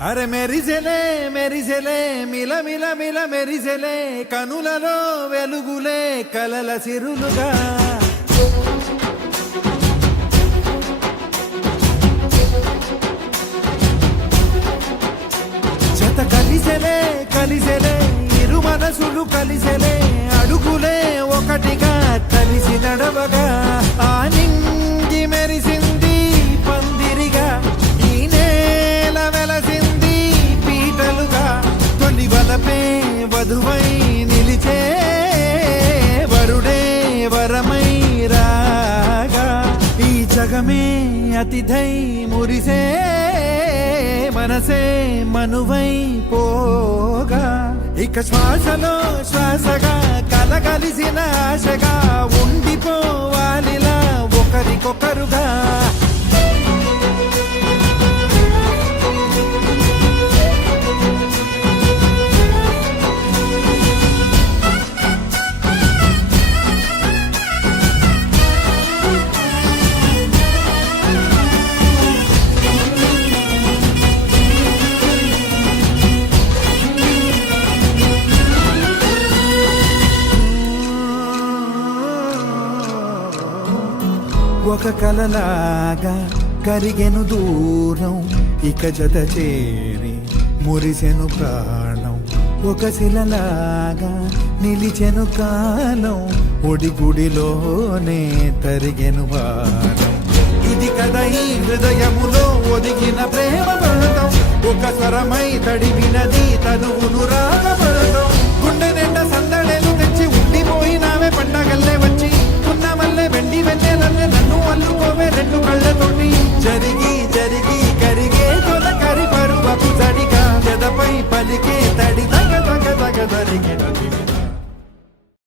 అరే మెరిసెలే మెరిసెలే మిల మిల మిల మెరిసెలే కనులలో వెలుగులే కలల సిరులుగా జత కలిసెలే కలిసెలే ఇరు మనసులు కలిసెలే అడుగులే ఒకటిగా కలిసి నడవగా ఆ నింగి మెరిసింది పందిరిగా ఈ నేల వెలసింది పీటలుగా తొలి వలపే వధువై నిలిచే వరుడే వరమై రాగా ఈ జగమే అతిథై మురిసే మనసే మనువై పోగా ఇక శ్వాసలో శ్వాసగా కలగలిసిన ఆశగా ఉండిపోవాలిలా ఒకరికొకరుగా ఒక కలలాగా కరిగెను దూరం ఇక జత చేరి మురిసెను ప్రాణం ఒక శిలలాగా నిలిచెను కాలం ఒడిగుడిలోనే తరిగెను వారం ఇది కదా ఈ హృదయములో ఒదిగిన ప్రేమ పడతాం ఒక స్వరమై తడివినది తనువును రాగపడతాం గుండె నిండా సందడేలు తెచ్చి ఉండిపోయినావే పండగల్లే వచ్చి ఉన్న మల్లె వెండి వెన్నెలల్లే నన్ను అల్లుకోవే రెండు కళ్ళతోటి జరిగి జరిగి కరిగే తొలకరి పరువపు తడిగా జదపై పలికే తడి తగ తగ తగ తరిగినది